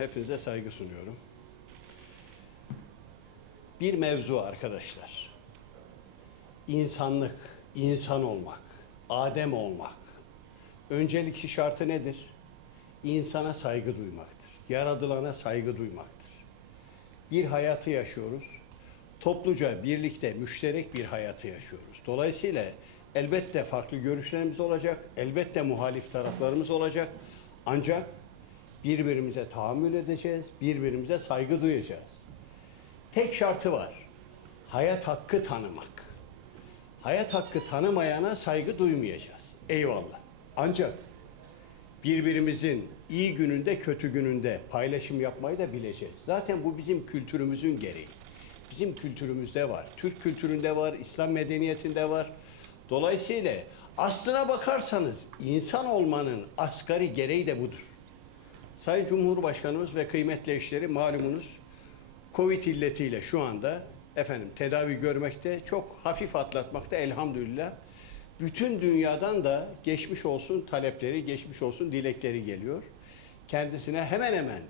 Hepinize saygı sunuyorum. Bir mevzu arkadaşlar. İnsanlık, insan olmak, Adem olmak. Öncelikli şartı nedir? İnsana saygı duymaktır. Yaradılana saygı duymaktır. Bir hayatı yaşıyoruz. Topluca, birlikte, müşterek bir hayatı yaşıyoruz. Dolayısıyla elbette farklı görüşlerimiz olacak, elbette muhalif taraflarımız olacak. Ancak birbirimize tahammül edeceğiz, birbirimize saygı duyacağız. Tek şartı var. Hayat hakkı tanımak. Hayat hakkı tanımayana saygı duymayacağız. Eyvallah. Ancak birbirimizin iyi gününde kötü gününde paylaşım yapmayı da bileceğiz. Zaten bu bizim kültürümüzün gereği. Bizim kültürümüzde var. Türk kültüründe var, İslam medeniyetinde var. Dolayısıyla aslına bakarsanız insan olmanın asgari gereği de budur. Sayın Cumhurbaşkanımız ve kıymetli eşleri malumunuz Covid illetiyle şu anda efendim tedavi görmekte çok hafif atlatmakta elhamdülillah. Bütün dünyadan da geçmiş olsun talepleri, geçmiş olsun dilekleri geliyor. Kendisine hemen hemen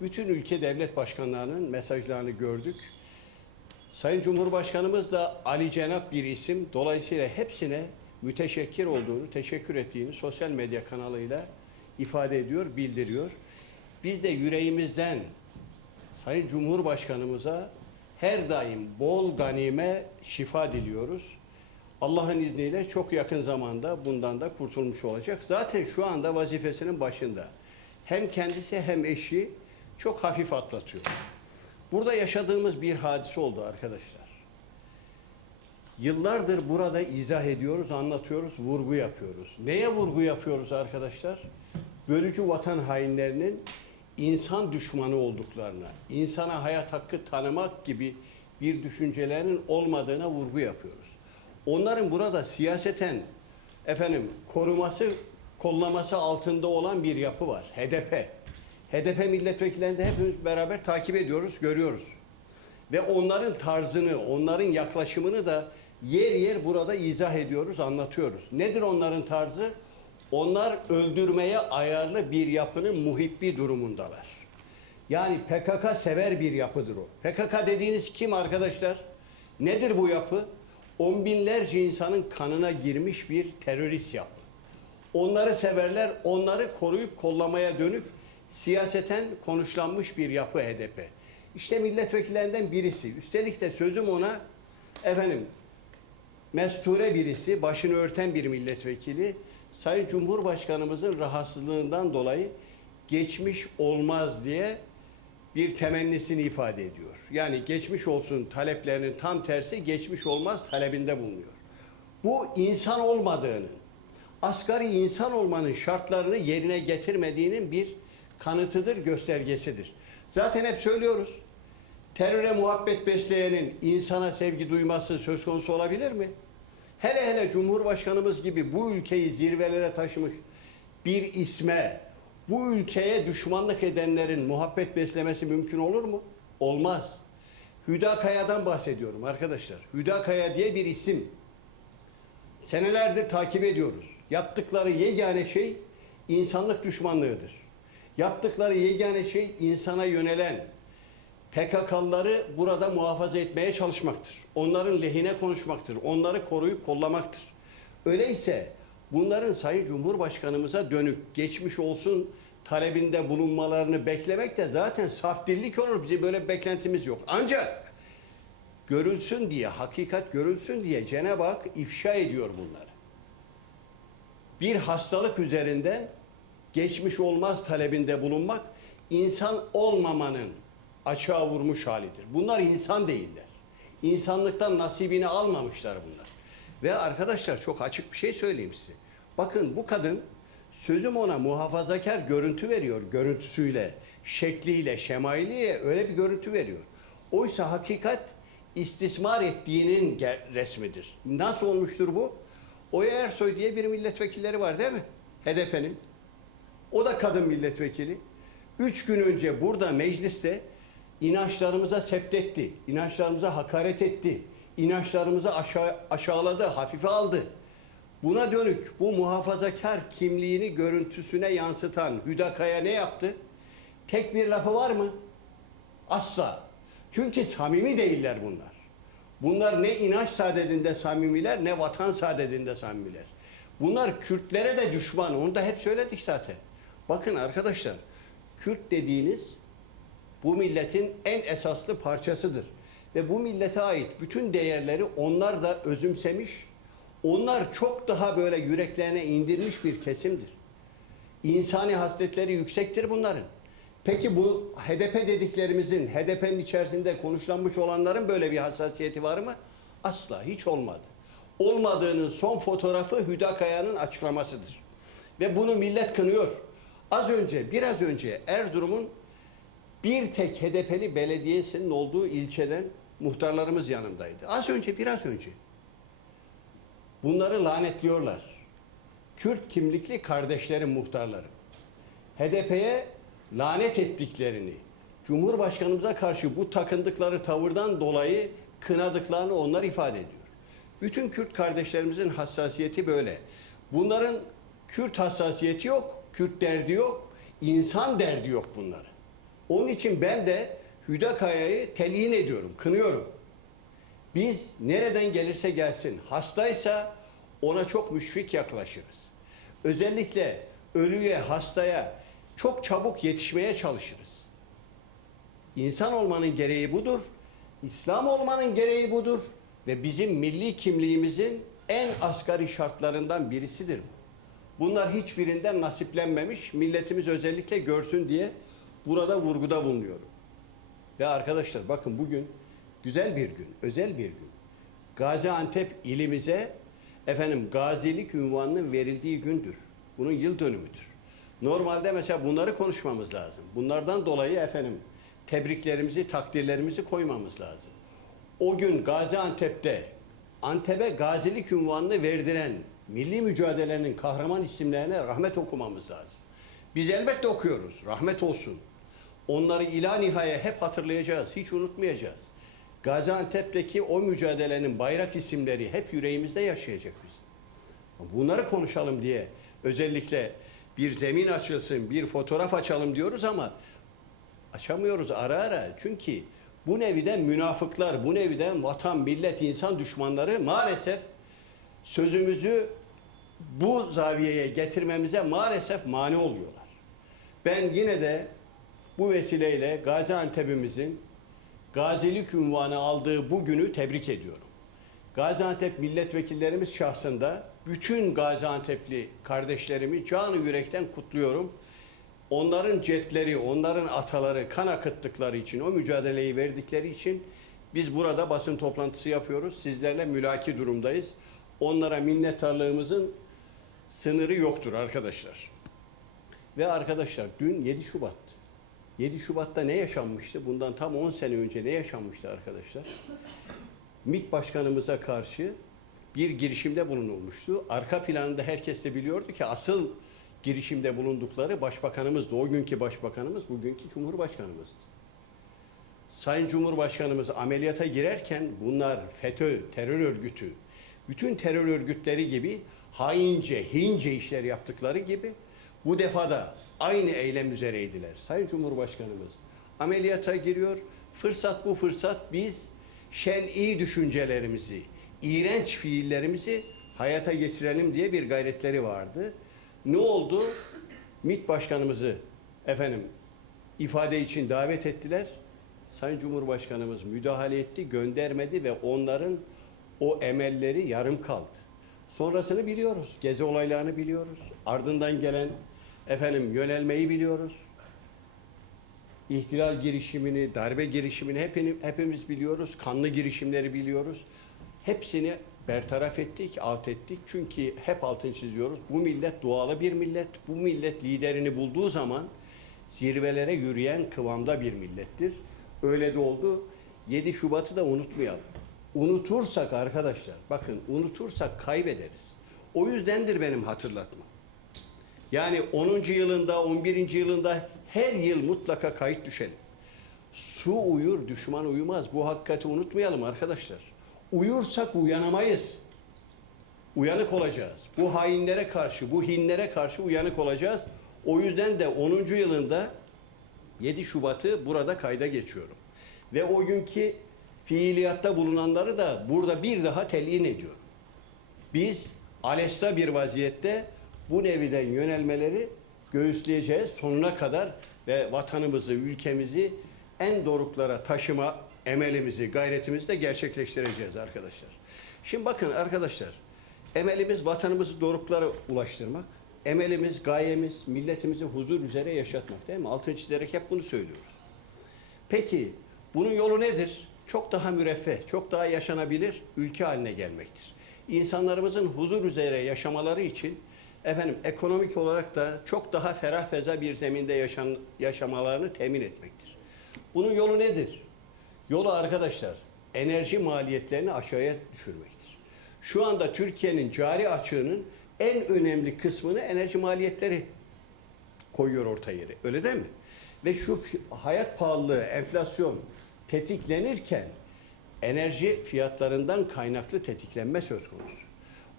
bütün ülke devlet başkanlarının mesajlarını gördük. Sayın Cumhurbaşkanımız da Ali Cenap bir isim. Dolayısıyla hepsine müteşekkir olduğunu, teşekkür ettiğini sosyal medya kanalıyla ifade ediyor, bildiriyor. Biz de yüreğimizden Sayın Cumhurbaşkanımıza her daim bol ganime şifa diliyoruz. Allah'ın izniyle çok yakın zamanda bundan da kurtulmuş olacak. Zaten şu anda vazifesinin başında. Hem kendisi hem eşi çok hafif atlatıyor. Burada yaşadığımız bir hadise oldu arkadaşlar. Yıllardır burada izah ediyoruz, anlatıyoruz, vurgu yapıyoruz. Neye vurgu yapıyoruz arkadaşlar? Bölücü vatan hainlerinin insan düşmanı olduklarına, insana hayat hakkı tanımak gibi bir düşüncelerinin olmadığına vurgu yapıyoruz. Onların burada siyaseten efendim koruması, kollaması altında olan bir yapı var. HDP. HDP milletvekillerini de hepimiz beraber takip ediyoruz, görüyoruz. Ve onların tarzını, onların yaklaşımını da yer yer burada izah ediyoruz, anlatıyoruz. Nedir onların tarzı? Onlar öldürmeye ayarlı bir yapının muhibbi durumundalar. Yani PKK sever bir yapıdır o. PKK dediğiniz kim arkadaşlar? Nedir bu yapı? On binlerce insanın kanına girmiş bir terörist yapı. Onları severler, onları koruyup kollamaya dönük siyaseten konuşlanmış bir yapı HDP. İşte milletvekillerinden birisi. Üstelik de sözüm ona efendim mesture birisi, başını örten bir milletvekili Sayın Cumhurbaşkanımızın rahatsızlığından dolayı geçmiş olmaz diye bir temennisini ifade ediyor. Yani geçmiş olsun taleplerinin tam tersi geçmiş olmaz talebinde bulunuyor. Bu insan olmadığının, asgari insan olmanın şartlarını yerine getirmediğinin bir kanıtıdır, göstergesidir. Zaten hep söylüyoruz. Teröre muhabbet besleyenin insana sevgi duyması söz konusu olabilir mi? Hele hele Cumhurbaşkanımız gibi bu ülkeyi zirvelere taşımış bir isme, bu ülkeye düşmanlık edenlerin muhabbet beslemesi mümkün olur mu? Olmaz. Hüdakaya'dan bahsediyorum arkadaşlar. Hüdakaya diye bir isim. Senelerdir takip ediyoruz. Yaptıkları yegane şey insanlık düşmanlığıdır. Yaptıkları yegane şey insana yönelen PKK'lıları burada muhafaza etmeye çalışmaktır. Onların lehine konuşmaktır. Onları koruyup kollamaktır. Öyleyse bunların Sayın Cumhurbaşkanımıza dönük geçmiş olsun talebinde bulunmalarını beklemek de zaten saf dillik olur. Bizim böyle beklentimiz yok. Ancak görülsün diye, hakikat görülsün diye Cenab-ı Hak ifşa ediyor bunları. Bir hastalık üzerinden geçmiş olmaz talebinde bulunmak insan olmamanın açığa vurmuş halidir. Bunlar insan değiller. İnsanlıktan nasibini almamışlar bunlar. Ve arkadaşlar çok açık bir şey söyleyeyim size. Bakın bu kadın sözüm ona muhafazakar görüntü veriyor görüntüsüyle, şekliyle, şemailiyle öyle bir görüntü veriyor. Oysa hakikat istismar ettiğinin resmidir. Nasıl olmuştur bu? Oya Ersoy diye bir milletvekilleri var değil mi? HDP'nin. O da kadın milletvekili. Üç gün önce burada mecliste inançlarımıza septetti, inançlarımıza hakaret etti, inançlarımızı aşağı, aşağıladı, hafife aldı. Buna dönük bu muhafazakar kimliğini görüntüsüne yansıtan Hüdakaya ne yaptı? Tek bir lafı var mı? Asla. Çünkü samimi değiller bunlar. Bunlar ne inanç saadetinde samimiler ne vatan saadetinde samimiler. Bunlar Kürtlere de düşman. Onu da hep söyledik zaten. Bakın arkadaşlar, Kürt dediğiniz bu milletin en esaslı parçasıdır. Ve bu millete ait bütün değerleri onlar da özümsemiş. Onlar çok daha böyle yüreklerine indirmiş bir kesimdir. İnsani hasletleri yüksektir bunların. Peki bu HDP dediklerimizin, HDP'nin içerisinde konuşlanmış olanların böyle bir hassasiyeti var mı? Asla, hiç olmadı. Olmadığının son fotoğrafı Hüdakaya'nın açıklamasıdır. Ve bunu millet kınıyor. Az önce, biraz önce Erzurum'un bir tek HDP'li belediyesinin olduğu ilçeden muhtarlarımız yanındaydı. Az önce, biraz önce. Bunları lanetliyorlar. Kürt kimlikli kardeşlerim muhtarlarım. HDP'ye lanet ettiklerini, Cumhurbaşkanımıza karşı bu takındıkları tavırdan dolayı kınadıklarını onlar ifade ediyor. Bütün Kürt kardeşlerimizin hassasiyeti böyle. Bunların Kürt hassasiyeti yok, Kürt derdi yok, insan derdi yok bunların. Onun için ben de Hüdakaya'yı telin ediyorum, kınıyorum. Biz nereden gelirse gelsin hastaysa ona çok müşfik yaklaşırız. Özellikle ölüye, hastaya çok çabuk yetişmeye çalışırız. İnsan olmanın gereği budur. İslam olmanın gereği budur. Ve bizim milli kimliğimizin en asgari şartlarından birisidir bu. Bunlar hiçbirinden nasiplenmemiş. Milletimiz özellikle görsün diye burada vurguda bulunuyorum. Ve arkadaşlar bakın bugün güzel bir gün, özel bir gün. Gaziantep ilimize efendim gazilik ünvanının verildiği gündür. Bunun yıl dönümüdür. Normalde mesela bunları konuşmamız lazım. Bunlardan dolayı efendim tebriklerimizi, takdirlerimizi koymamız lazım. O gün Gaziantep'te Antep'e gazilik ünvanını verdiren milli mücadelenin kahraman isimlerine rahmet okumamız lazım. Biz elbette okuyoruz. Rahmet olsun. Onları ila nihaya hep hatırlayacağız. Hiç unutmayacağız. Gaziantep'teki o mücadelenin bayrak isimleri hep yüreğimizde yaşayacak bizim. Bunları konuşalım diye özellikle bir zemin açılsın, bir fotoğraf açalım diyoruz ama açamıyoruz ara ara. Çünkü bu neviden münafıklar, bu neviden vatan, millet, insan düşmanları maalesef sözümüzü bu zaviyeye getirmemize maalesef mani oluyorlar. Ben yine de bu vesileyle Gaziantep'imizin gazilik ünvanı aldığı bu günü tebrik ediyorum. Gaziantep milletvekillerimiz şahsında bütün Gaziantep'li kardeşlerimi canı yürekten kutluyorum. Onların cetleri, onların ataları kan akıttıkları için, o mücadeleyi verdikleri için biz burada basın toplantısı yapıyoruz. Sizlerle mülaki durumdayız. Onlara minnettarlığımızın sınırı yoktur arkadaşlar. Ve arkadaşlar dün 7 Şubat. 7 Şubat'ta ne yaşanmıştı? Bundan tam 10 sene önce ne yaşanmıştı arkadaşlar? MİT başkanımıza karşı bir girişimde bulunulmuştu. Arka planında herkes de biliyordu ki asıl girişimde bulundukları başbakanımızdı. O günkü başbakanımız bugünkü cumhurbaşkanımızdı. Sayın Cumhurbaşkanımız ameliyata girerken bunlar FETÖ, terör örgütü, bütün terör örgütleri gibi haince, hince işler yaptıkları gibi bu defada aynı eylem üzereydiler. Sayın Cumhurbaşkanımız ameliyata giriyor. Fırsat bu fırsat biz şen'i düşüncelerimizi, iğrenç fiillerimizi hayata geçirelim diye bir gayretleri vardı. Ne oldu? MİT başkanımızı efendim ifade için davet ettiler. Sayın Cumhurbaşkanımız müdahale etti, göndermedi ve onların o emelleri yarım kaldı. Sonrasını biliyoruz. Gezi olaylarını biliyoruz. Ardından gelen efendim yönelmeyi biliyoruz. İhtilal girişimini, darbe girişimini hepini, hepimiz biliyoruz. Kanlı girişimleri biliyoruz. Hepsini bertaraf ettik, alt ettik. Çünkü hep altını çiziyoruz. Bu millet dualı bir millet. Bu millet liderini bulduğu zaman zirvelere yürüyen kıvamda bir millettir. Öyle de oldu. 7 Şubat'ı da unutmayalım. Unutursak arkadaşlar, bakın unutursak kaybederiz. O yüzdendir benim hatırlatmam. Yani 10. yılında, 11. yılında her yıl mutlaka kayıt düşelim. Su uyur, düşman uyumaz. Bu hakikati unutmayalım arkadaşlar. Uyursak uyanamayız. Uyanık olacağız. Bu hainlere karşı, bu hinlere karşı uyanık olacağız. O yüzden de 10. yılında 7 Şubat'ı burada kayda geçiyorum. Ve o günkü fiiliyatta bulunanları da burada bir daha telin ediyorum. Biz alesta bir vaziyette bu neviden yönelmeleri göğüsleyeceğiz sonuna kadar ve vatanımızı, ülkemizi en doruklara taşıma emelimizi, gayretimizi de gerçekleştireceğiz arkadaşlar. Şimdi bakın arkadaşlar, emelimiz vatanımızı doruklara ulaştırmak, emelimiz, gayemiz milletimizi huzur üzere yaşatmak değil mi? Altını çizerek hep bunu söylüyoruz. Peki bunun yolu nedir? Çok daha müreffeh, çok daha yaşanabilir ülke haline gelmektir. İnsanlarımızın huzur üzere yaşamaları için efendim ekonomik olarak da çok daha ferah feza bir zeminde yaşam, yaşamalarını temin etmektir. Bunun yolu nedir? Yolu arkadaşlar enerji maliyetlerini aşağıya düşürmektir. Şu anda Türkiye'nin cari açığının en önemli kısmını enerji maliyetleri koyuyor orta yere. Öyle değil mi? Ve şu hayat pahalılığı, enflasyon tetiklenirken enerji fiyatlarından kaynaklı tetiklenme söz konusu.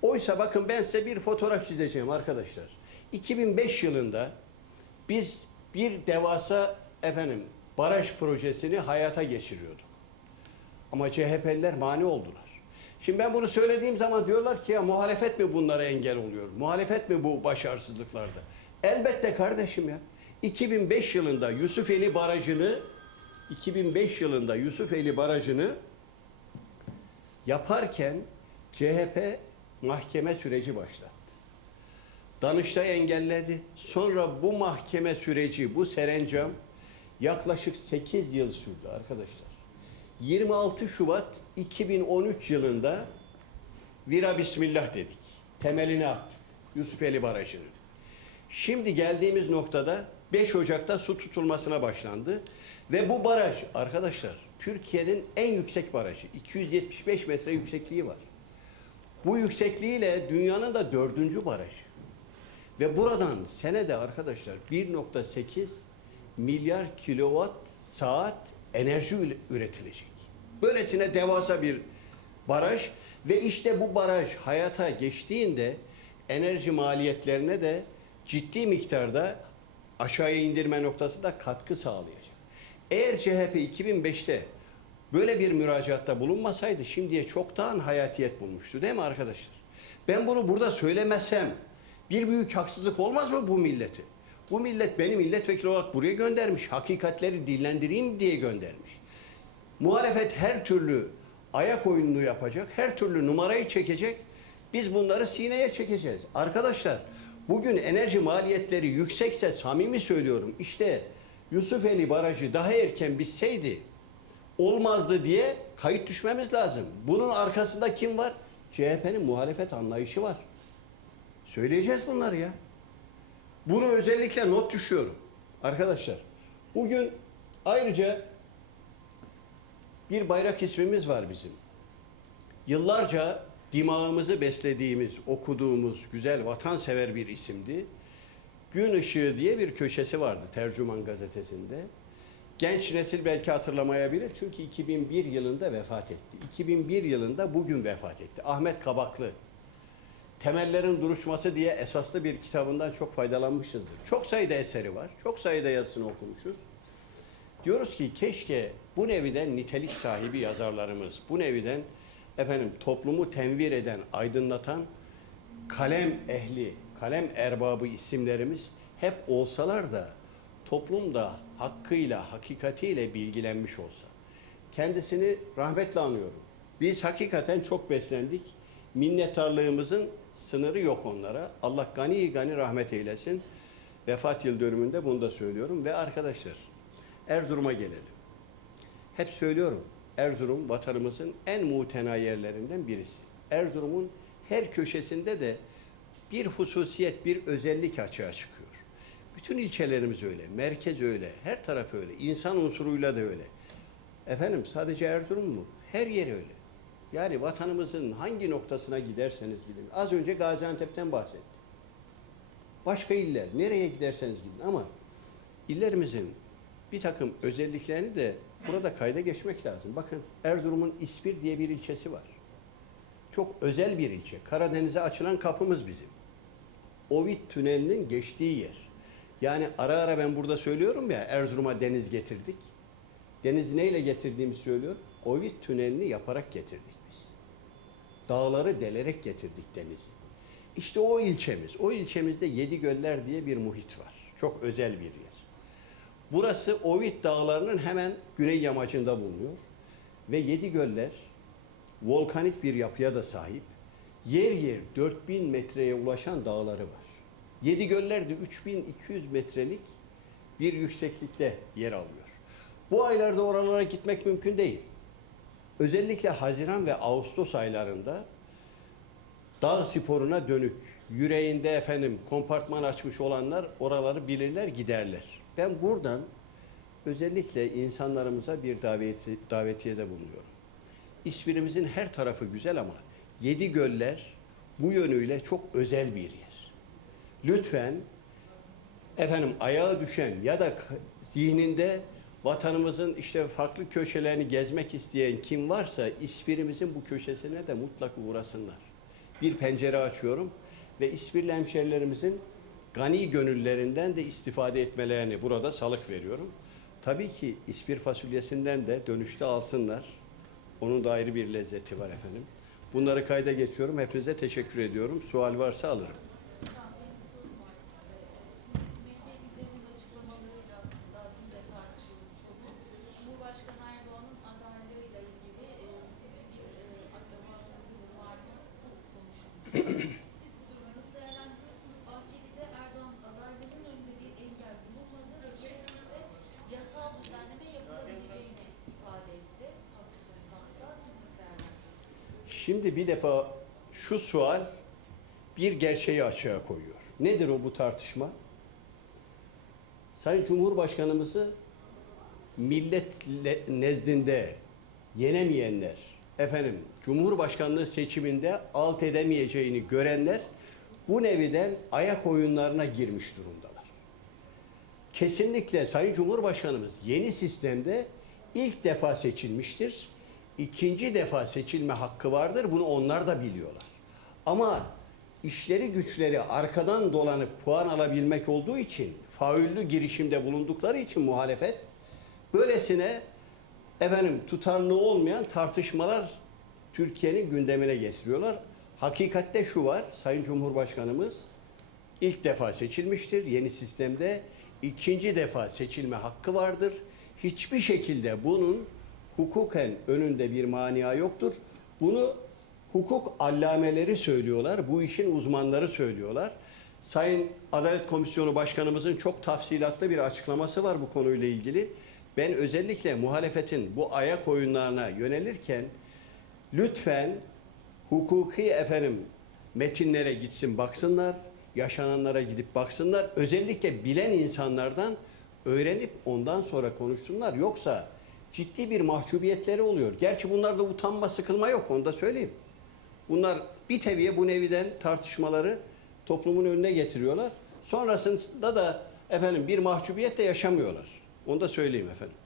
Oysa bakın ben size bir fotoğraf çizeceğim arkadaşlar. 2005 yılında biz bir devasa efendim baraj projesini hayata geçiriyorduk. Ama CHP'liler mani oldular. Şimdi ben bunu söylediğim zaman diyorlar ki ya muhalefet mi bunlara engel oluyor? Muhalefet mi bu başarısızlıklarda? Elbette kardeşim ya. 2005 yılında Yusufeli Barajı'nı 2005 yılında Yusufeli Barajı'nı yaparken CHP mahkeme süreci başlattı. Danıştay engelledi. Sonra bu mahkeme süreci, bu serencam yaklaşık 8 yıl sürdü arkadaşlar. 26 Şubat 2013 yılında vira bismillah dedik. Temelini attık. Yusufeli Barajı'nın. Şimdi geldiğimiz noktada 5 Ocak'ta su tutulmasına başlandı. Ve bu baraj arkadaşlar Türkiye'nin en yüksek barajı. 275 metre yüksekliği var. Bu yüksekliğiyle dünyanın da dördüncü barajı. Ve buradan senede arkadaşlar 1.8 milyar kilowatt saat enerji üre- üretilecek. Böylesine devasa bir baraj ve işte bu baraj hayata geçtiğinde enerji maliyetlerine de ciddi miktarda aşağıya indirme noktasında katkı sağlayacak. Eğer CHP 2005'te böyle bir müracaatta bulunmasaydı şimdiye çoktan hayatiyet bulmuştu değil mi arkadaşlar? Ben bunu burada söylemesem bir büyük haksızlık olmaz mı bu milleti? Bu millet beni milletvekili olarak buraya göndermiş. Hakikatleri dillendireyim diye göndermiş. Muhalefet her türlü ayak oyununu yapacak, her türlü numarayı çekecek. Biz bunları sineye çekeceğiz. Arkadaşlar bugün enerji maliyetleri yüksekse samimi söylüyorum işte Yusufeli Barajı daha erken bitseydi olmazdı diye kayıt düşmemiz lazım. Bunun arkasında kim var? CHP'nin muhalefet anlayışı var. Söyleyeceğiz bunları ya. Bunu özellikle not düşüyorum. Arkadaşlar bugün ayrıca bir bayrak ismimiz var bizim. Yıllarca dimağımızı beslediğimiz, okuduğumuz güzel vatansever bir isimdi. Gün Işığı diye bir köşesi vardı Tercüman gazetesinde. Genç nesil belki hatırlamayabilir çünkü 2001 yılında vefat etti. 2001 yılında bugün vefat etti. Ahmet Kabaklı. Temellerin Duruşması diye esaslı bir kitabından çok faydalanmışızdır. Çok sayıda eseri var. Çok sayıda yazısını okumuşuz. Diyoruz ki keşke bu neviden nitelik sahibi yazarlarımız, bu neviden efendim toplumu tenvir eden, aydınlatan kalem ehli, kalem erbabı isimlerimiz hep olsalar da toplumda hakkıyla, hakikatiyle bilgilenmiş olsa. Kendisini rahmetle anıyorum. Biz hakikaten çok beslendik. Minnettarlığımızın sınırı yok onlara. Allah gani gani rahmet eylesin. Vefat yıl dönümünde bunu da söylüyorum. Ve arkadaşlar Erzurum'a gelelim. Hep söylüyorum. Erzurum vatanımızın en mutena yerlerinden birisi. Erzurum'un her köşesinde de bir hususiyet, bir özellik açığa çıkıyor. Bütün ilçelerimiz öyle, merkez öyle, her taraf öyle, insan unsuruyla da öyle. Efendim sadece Erzurum mu? Her yer öyle. Yani vatanımızın hangi noktasına giderseniz gidin. Az önce Gaziantep'ten bahsettim. Başka iller, nereye giderseniz gidin ama illerimizin bir takım özelliklerini de burada kayda geçmek lazım. Bakın Erzurum'un İspir diye bir ilçesi var. Çok özel bir ilçe. Karadeniz'e açılan kapımız bizim. Ovid Tüneli'nin geçtiği yer. Yani ara ara ben burada söylüyorum ya Erzurum'a deniz getirdik. Deniz neyle getirdiğimi söylüyorum. Ovid tünelini yaparak getirdik biz. Dağları delerek getirdik denizi. İşte o ilçemiz. O ilçemizde Yedi Göller diye bir muhit var. Çok özel bir yer. Burası Ovid Dağları'nın hemen güney yamacında bulunuyor. Ve Yedi Göller volkanik bir yapıya da sahip. Yer yer 4000 metreye ulaşan dağları var. Yedi Göller de 3200 metrelik bir yükseklikte yer alıyor. Bu aylarda oralara gitmek mümkün değil. Özellikle Haziran ve Ağustos aylarında dağ sporuna dönük, yüreğinde efendim kompartman açmış olanlar oraları bilirler, giderler. Ben buradan özellikle insanlarımıza bir daveti, davetiyede bulunuyorum. İsmirimizin her tarafı güzel ama Yedi Göller bu yönüyle çok özel bir yer. Lütfen efendim ayağa düşen ya da zihninde vatanımızın işte farklı köşelerini gezmek isteyen kim varsa İspir'imizin bu köşesine de mutlaka uğrasınlar. Bir pencere açıyorum ve İspirli hemşerilerimizin gani gönüllerinden de istifade etmelerini burada salık veriyorum. Tabii ki İspir fasulyesinden de dönüşte alsınlar. Onun da ayrı bir lezzeti var efendim. Bunları kayda geçiyorum. Hepinize teşekkür ediyorum. Sual varsa alırım. Hocam benim bir sorum var size. Ee, Şimdi Mehmet Güzel'in açıklamalarıyla aslında dün de tartışıldı konu. Cumhurbaşkanı Erdoğan'ın adaylığıyla ilgili e, bir e, açıklamasının vardı. Bu konuşulmuş. Siz bu durumu nasıl değerlendiriyorsunuz? Bahçeli'de Erdoğan adaylığının önünde bir engel bulunmadı ve gerekirse yasal düzenleme yapılabileceğini ifade etti. Hafta sonu kampta. Siz nasıl değerlendiriyorsunuz? Şimdi bir defa şu sual bir gerçeği açığa koyuyor. Nedir o bu tartışma? Sayın Cumhurbaşkanımızı millet le- nezdinde yenemeyenler, efendim Cumhurbaşkanlığı seçiminde alt edemeyeceğini görenler bu neviden ayak oyunlarına girmiş durumdalar. Kesinlikle Sayın Cumhurbaşkanımız yeni sistemde ilk defa seçilmiştir. İkinci defa seçilme hakkı vardır. Bunu onlar da biliyorlar. Ama işleri güçleri arkadan dolanıp puan alabilmek olduğu için faullü girişimde bulundukları için muhalefet böylesine efendim tutarlı olmayan tartışmalar Türkiye'nin gündemine getiriyorlar. Hakikatte şu var Sayın Cumhurbaşkanımız İlk defa seçilmiştir yeni sistemde. ikinci defa seçilme hakkı vardır. Hiçbir şekilde bunun hukuken önünde bir mania yoktur. Bunu hukuk allameleri söylüyorlar. Bu işin uzmanları söylüyorlar. Sayın Adalet Komisyonu Başkanımızın çok tafsilatlı bir açıklaması var bu konuyla ilgili. Ben özellikle muhalefetin bu ayak oyunlarına yönelirken lütfen hukuki efendim metinlere gitsin baksınlar, yaşananlara gidip baksınlar. Özellikle bilen insanlardan öğrenip ondan sonra konuşsunlar. Yoksa ciddi bir mahcubiyetleri oluyor. Gerçi bunlarda utanma, sıkılma yok onu da söyleyeyim. Bunlar bir teviye bu neviden tartışmaları toplumun önüne getiriyorlar. Sonrasında da efendim bir mahcubiyet de yaşamıyorlar. Onu da söyleyeyim efendim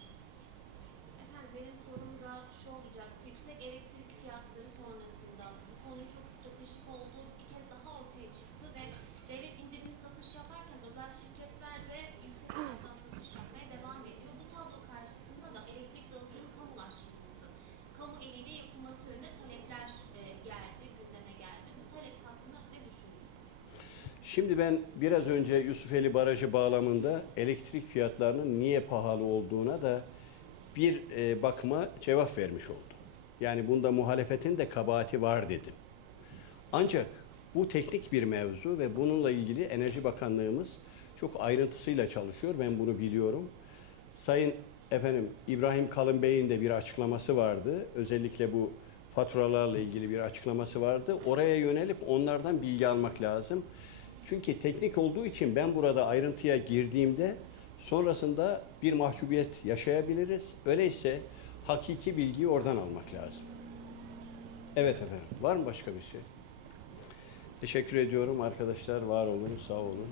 benim sorum da şu olacak. Yüksek elektrik fiyatları sonrasında bu konu çok stratejik oldu. Bir kez daha ortaya çıktı ve devlet indirimli satış yaparken özel şirketler de yüksek fiyattan satış yapmaya devam ediyor. Bu tablo karşısında da elektrik dağıtımının kamulaştırılması, kamu eliyle yapılması yönünde talepler e, geldi, gündeme geldi. Bu talep hakkında ne düşünüyorsunuz? Şimdi ben biraz önce Yusufeli Barajı bağlamında elektrik fiyatlarının niye pahalı olduğuna da bir e, bakıma cevap vermiş oldum. Yani bunda muhalefetin de kabahati var dedim. Ancak bu teknik bir mevzu ve bununla ilgili Enerji Bakanlığımız çok ayrıntısıyla çalışıyor. Ben bunu biliyorum. Sayın efendim İbrahim Kalın Bey'in de bir açıklaması vardı. Özellikle bu faturalarla ilgili bir açıklaması vardı. Oraya yönelip onlardan bilgi almak lazım. Çünkü teknik olduğu için ben burada ayrıntıya girdiğimde sonrasında bir mahcubiyet yaşayabiliriz. Öyleyse hakiki bilgiyi oradan almak lazım. Evet efendim. Var mı başka bir şey? Teşekkür ediyorum arkadaşlar. Var olun, sağ olun.